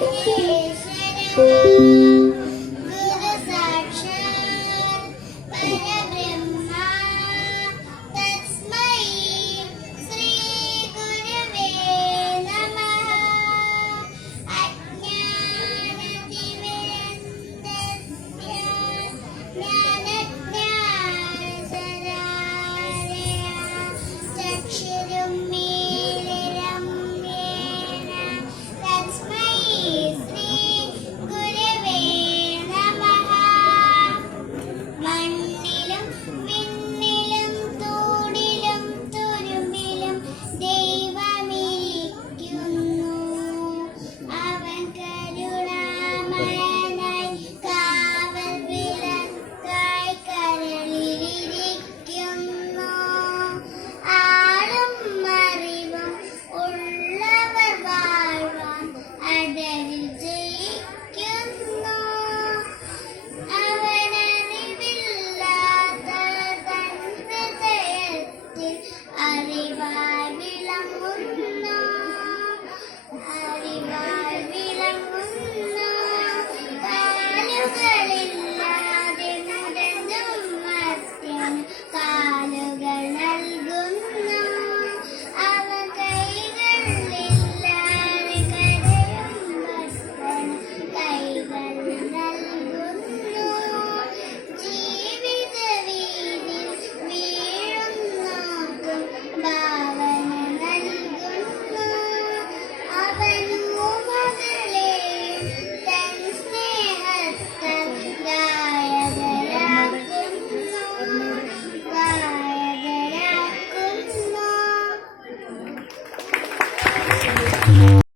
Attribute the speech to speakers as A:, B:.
A: Thank you. Yes. Thank you.